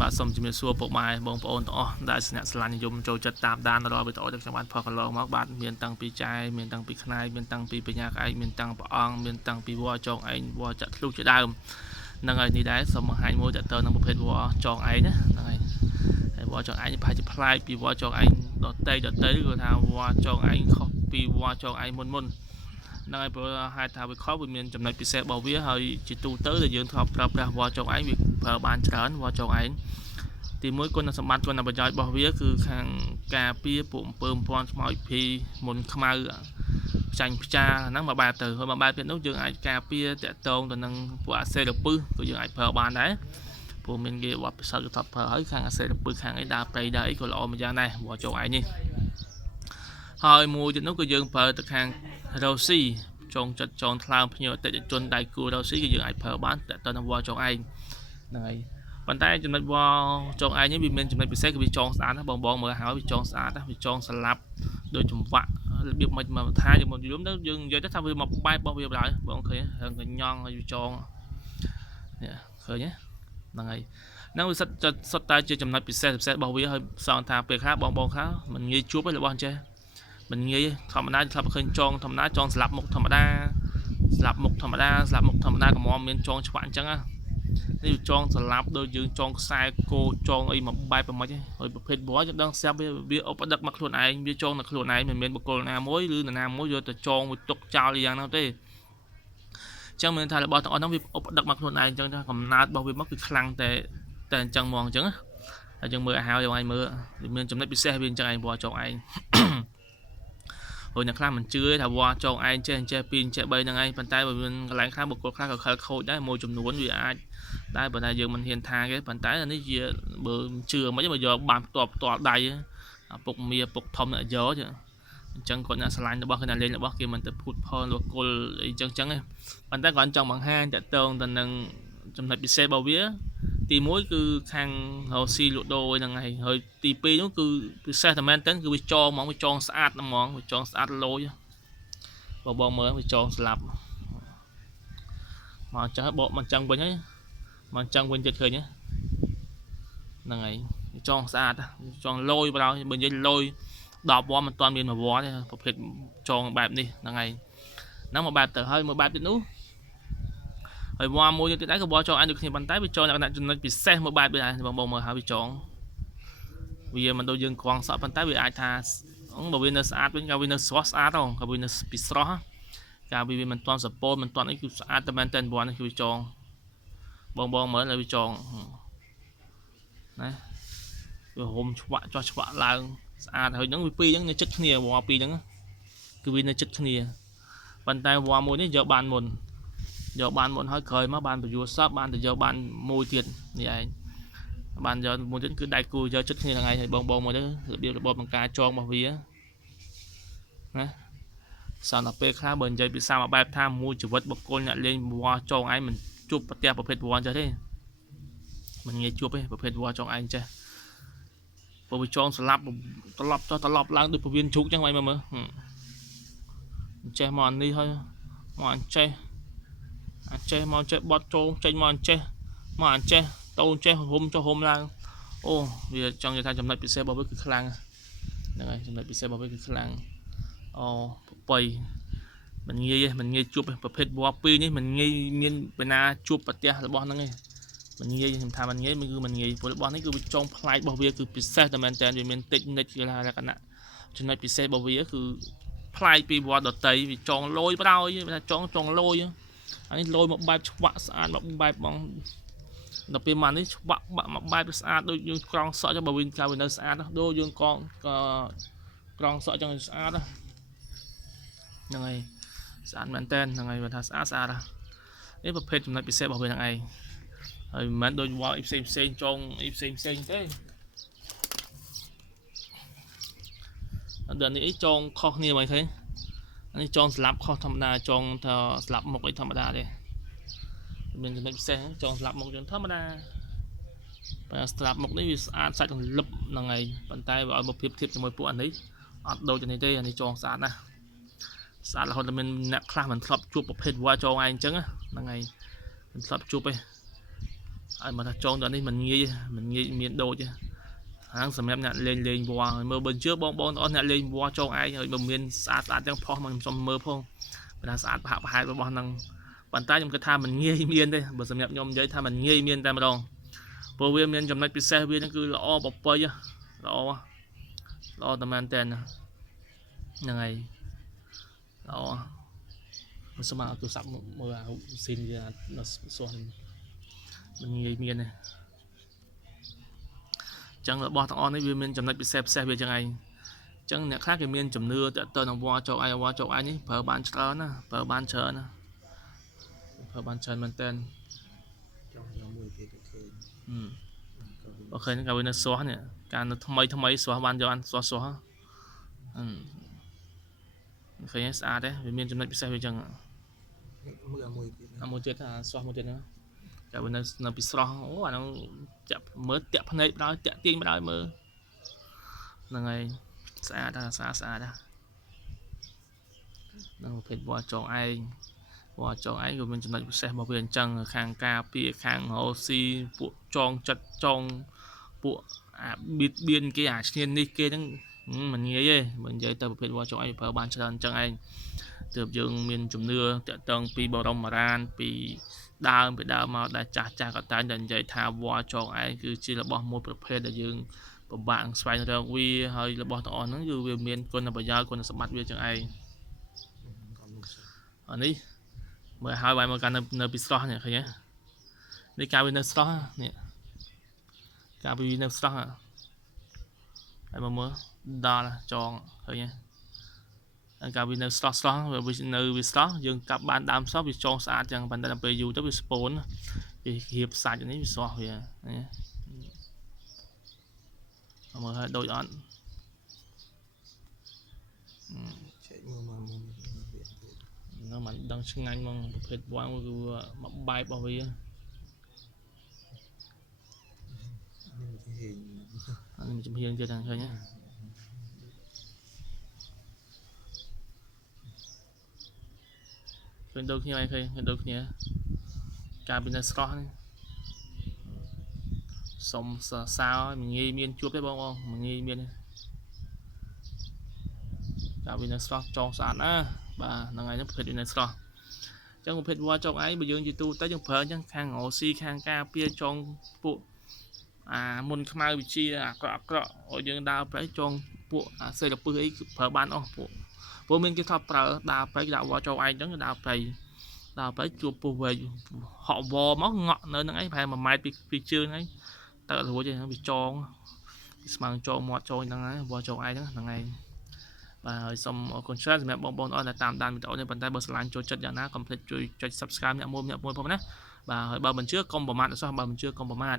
បាទសូមជំរាបសួរពុកម៉ែបងប្អូនទាំងអស់ដែលស្នាក់ស្រឡាញ់និយមចូលចិត្តតាមដានរាល់វីដេអូដែលខ្ញុំបានផុសកន្លងមកបាទមានតាំងពីចាយមានតាំងពីខ្នាយមានតាំងពីបញ្ញាក្អែកមានតាំងព្រះអង្គមានតាំងពីវល់ចងឯងវល់ចាក់ធ្លុះជាដើមហ្នឹងហើយនេះដែរសូមបង្ហាញមួយតើតើនឹងប្រភេទវល់ចងឯងណាហ្នឹងហើយហើយវល់ចងឯងប្រហែលជាប្លែកពីវល់ចងឯងដតេគឺថាវល់ចងឯងខុសពីវល់ចងឯងមុនហ្នឹងហើយព្រោះហេតុថាវាខុសវាមានចំណុចពិសេសរបស់វាហើយជាទូទៅដែលយើងធ្លាប់ប្រើប្រាស់វល់ចងឯងវាប្រើបានច្រើនវល់ចងឯងទីមួយគុណសម្បត្តិគុណប្រយោជន៍របស់វាគឺខាងការពារពួកអំពើពាន់ខ្មោចភីមុនខ្មៅចាញ់ផ្ចាហ្នឹងមួយបែបទៅហើយមួយបែបទៀតនោះយើងអាចការពារតាក់ទងទៅនឹងពួកអាសេរពឹសក៏យើងអាចប្រើបានដែរព្រោះមានគេវត្តពិសោធន៍គាត់ប្រើហើយខាងអាសេរពឹសខាងអីដើរព្រៃដើរអីក៏ល្អមួយយ៉ាងដែរវល់ចងឯងនេះហើយមួយទៀតនោះក៏យើងប្រើទៅខាងរ៉ូស៊ីចងចិត្តចងថ្លើមភ្ញៀវអតិថិជនដៃគូរ៉ូស៊ីក៏យើងអាចប្រើបានតាក់ទងនឹងវល់ចងឯងហ្នឹងហើយប៉ុន្តែចំណុចវល់ចងឯងនេះវាមានចំណុចពិសេសគឺវាចងស្អាតណាបងមើលហើយវាចងស្អាតណាវាចងស្លាប់ដោយចង្វាក់របៀបមិនមកថាយើងមកយល់ទៅយើងនិយាយទៅថាវាមកបែបរបស់វាបណ្ដោយបងឃើញរឿងកញ្ញងហើយវាចងនេះឃើញហ្នឹងហើយហ្នឹងវាសុទ្ធតែជាចំណុចពិសេសរបស់វាហើយសង្ឃថាពេលខ្លះបងខ្លះមិនងាយជួបទេរបស់អញ្ចេះមិនងាយធម្មតាធ្លាប់ឃើញចងធម្មតាចងស្លាប់មុខធម្មតាស្លាប់មុខធម្មតាកំមមានចងឆ្វាក់អញ្ចឹងណានេះចងស្លាប់ដូចយើងចងខ្សែគោចងអីមកបែបប្រម៉េចហើយប្រភេទវល់យើងដឹងស្រាប់វាឧបដឹកមកខ្លួនឯងវាចងនៅខ្លួនឯងមិនមែនបុគ្គលណាមួយឬនរណាមួយយកទៅចងមួយទុកចោលយ៉ាងហ្នឹងទេអញ្ចឹងមានថារបស់ទាំងអស់ហ្នឹងវាឧបដឹកមកខ្លួនឯងអញ្ចឹងថាកំណើតរបស់វាមកគឺខ្លាំងតែអញ្ចឹងហ្មងអញ្ចឹងហើយយើងមើលឲ្យហើយយើងឲ្យមើលវាមានចំណុចពិសេសវាអញ្ចឹងឯងវល់ចងឯងហើយអ្នកខ្លះមិនជឿថាវល់ចងឯងចេះ2ចេះ3ហ្នឹងឯងប៉ុន្តែបើមានកន្លែងខ្លះបុគ្គលខ្លះក៏ខលខូចដែរមួយចំនួនវាអាចតែប៉ុន្តែយើងមិនហ៊ានថាគេប៉ុន្តែនេះជាបើជឿមិនមកយកបានផ្ទាល់ដៃពុកមាពុកធំអ្នកយកអញ្ចឹងគាត់អ្នកឆ្លាញ់របស់គេអ្នកលេងរបស់គេមិនទៅភូតផលលោកគុលអីចឹងទេប៉ុន្តែគាត់ចង់បង្ហាញតកតងទៅនឹងចំណុចពិសេសរបស់វាទី1គឺខាងរ៉ូស៊ីលូដូហ្នឹងហើយទី2នោះគឺពិសេសតែមែនតើគឺវាចងហ្មងវាចងស្អាតហ្មងវាចងស្អាតលយបងមើលវាចងស្លាប់មកចឹងបកមកចឹងវិញហើយមកចឹងវិញទៀតឃើញហ្នឹងហើយចងស្អាតចងលយបើនិយាយលយ10វ៉មិនទាន់មាន1វ៉ទេប្រភេទចងបែបនេះហ្នឹងហើយហ្នឹងមួយបែបទៅហើយមួយបែបទៀតនោះហើយវ៉មួយទៀតដែរក៏វ៉ចងអាចដូចគ្នាប៉ុន្តែវាចងលក្ខណៈចំណុចពិសេសមួយបែបទៀតដែរបងមើលហើយវាចងវាមិនដូចយើងក្រងសក់ប៉ុន្តែវាអាចថាបើវានៅស្អាតវិញក៏វានៅស្រស់ស្អាតហ្នឹងក៏វានៅពីស្រស់កាលវាមិនទាន់សពោមិនទាន់អីគឺស្អាតតែមែនតើវ៉នេះគឺវាចងបងមើលហើយវាចងណាវាហុំឆ្វាក់ចោះឆ្វាក់ឡើងស្អាតហើយហ្នឹងវាពីរហ្នឹងនៅចិត្តគ្នាវ៉ពីរហ្នឹងគឺវានៅចិត្តគ្នាប៉ុន្តែវ៉មួយនេះយកបានមុនហើយក្រោយមកបានបញ្យួរសពបានទៅយកបានមួយទៀតនេះឯងបានយកមួយទៀតគឺដៃគូយកចិត្តគ្នាហ្នឹងឯងហើយបងមកទៅរបៀបរបបបង្ការចងរបស់វាណាសំដល់ពេលខ្លះបើនិយាយពីសាមបែបថាមួយជីវិតបុគ្គលអ្នកលេងវ៉ចងឯងមិនជួបប្រទះប្រភេទវ៉ចេះទេមិនងាយជួបទេប្រភេទវ៉ចងឯងចេះព្រោះវាចងស្លាប់ត្រឡប់ឡើងដូចពវៀនជ្រូកចឹងហើយមើលចេះមកអានេះហើយមកអញ្ចេះមកចេះបត់ចូលចេញមកអញ្ចេះតូនចេះហុំចុះហុំឡើងអូវាចង់និយាយថាចំណុចពិសេសរបស់វាគឺខ្លាំងហ្នឹងហើយចំណុចពិសេសរបស់វាគឺខ្លាំងអូប្របីមិនងាយជួបប្រភេទវ៉ពីរនេះមិនងាយមានពេលណាជួបប្រទះរបស់ហ្នឹងឯងមិនងាយខ្ញុំថាមិនងាយគឺមិនងាយព្រោះរបស់នេះគឺវាចងផ្លែករបស់វាគឺពិសេសតែមែនតើវាមានតិចនិចគឺលក្ខណៈចំណុចពិសេសរបស់វាគឺផ្លែកពីវ៉ដតីវាចងលយបដ ாய் វាថាចងលយអានេះលយមកបែបឆ្វាក់ស្អាតមកបែបបងដល់ពេលមកនេះឆ្វាក់បាក់មកបែបស្អាតដូចយើងក្រងសក់ចុះបើវិញកាលវានៅស្អាតដូចយើងក្រងសក់ចឹងស្អាតហ្នឹងហើយស្អាតមែនតើហ្នឹងហើយបើថាស្អាតនេះប្រភេទចំណុចពិសេសរបស់វាហ្នឹងឯងហើយមិនមែនដូចវ៉លផ្សេងចងផ្សេងទេដល់នេះអីចងខុសគ្នាមកឃើញនេះចងស្លាប់ខុសធម្មតាចងថាស្លាប់មុខអីធម្មតាទេមានចំណុចពិសេសចងស្លាប់មុខយើងធម្មតាបើស្លាប់មុខនេះវាស្អាតសាច់រលឹបហ្នឹងហើយប៉ុន្តែបើឲ្យមកប្រៀបធៀបជាមួយពួកអានេះអត់ដូចនេះទេអានេះចងស្អាតណាស់ស្អាតរហូតតែមានអ្នកខ្លះមិនធ្លាប់ជួបប្រភេទវ៉ចងឯងអញ្ចឹងហ្នឹងហើយមិនធ្លាប់ជួបទេ ai mà ta tròn đó đi mình nghĩ miền đồ chứ hàng sầm em nhận lên bò mơ bên trước bong nó nhận lên bò tròn ai rồi bờ miền sát trong phong mình trong mơ phong là sát hạ hai bò năng bàn tay trong cái tham mình nghĩ miền đây bờ sầm em nhom giấy tham mình nghĩ miền tay mà đong bờ viên miền trong này bị xe viên nó cứ lọ bọc bơi chứ lọ tầm an tênยังไงสมัครตัวสับมือซินจะส่วนมันเมียนเนี่ยจังบอทางออนนี่เมียนจำได้ไปแซ่บไปจังไงจังเนี่ยค่าเมียนจำเนื้อแต่เติมวอโจไอนี่เผอบ้านเชิญนะเผอบ้านเชิญมันเต้นโอเคนี่การเป็นสวะเนี่ยการทำไมสวะบ้านเดียวกันสวะเคยสะอาดเมียนจำได้ไปแซ่บไปจังมือเจ็ดสวะมือเจ็ดนะแต่วันนั้นเราไปสระโอ้อันนั้นจะเมื่อเตะพันธุ์ได้เตะตีนไม่ได้เมื่อยังไงสะอาดนั่งเพชรบัวจงไอrồi mình chụp lại xe bảo vệ chân khang ca pia khang hồ si bộ tròn chặt tròn bộ biên cái trên đi kiaហ្នឹងmình nghe vậy mình dạy từ phếtบัวจงไอเพื่อบ้านchân anh từ dương miền chùm nưa tận tầng pi bờ đông mà ran pi đào mà đã chả cả tay đần dạy thàบัวจงไอคือchỉ là bỏ mộtประเภทđể dương bạn xoay ra quy hơi là bỏ tỏ nó như miềnคนlà bây giờคนสมัติchânไออันนี้เมื่อ2 ใบมากันเนอร์ปิสตอเนี่ยเคยไหมในการเป็นเนอร์สตอเนี่ยการเป็นเนอร์สตอไอ้มาเมื่อดาละจองเคยไหมการเป็นเนอร์สตอแบบเนอร์ปิสตอยังกับบ้านดามซอวิจองสะอาดอย่างบ้านดามไปอยู่ต้องไปสปอนไปเหียบสายอย่างนี้ไปสอเลยเนี่ยมาเมื่อโดยอ่อนnó mà đang sinh anh mong phết quán mà bài bảo vệ anh chụp hình cho thằng thôi nhé bên đâu khi này bên đâu khi cabinet store sống sao mình nghi miên chuột đấy không mình nghi miên cabinet store trong sàn á bà là ngày nó phết cabinet store trong một phết qua trong ấy bây giờ chỉ tu tới trong phở chẳng khang oxy khang ca pia trong bộ môn khai bị chia cọ ở dương đào phải trong bộ xây được bưởi phở ban ông bộ mình cái tháp phở đào phải đạo vào trong anh đó đào phải chụp bộ về họ vò máu ngọt nơi nó ấy phải mà mai bị chưa ấy tạo thua cho nó bị tròn mang cho mọt trôi năng ấy vào trong ai đó thằng này và xong con chat mẹ bong là tạm đàn bịใน bàn tay bờ slide ចូលចិត្តយ៉ាងណា complete ជួយចុច subscribe អ្នកមុំ ផងណាបាទហើយបើមិនជឿកុំប្រមាថអត់សោះបើមិនជឿកុំប្រមាថ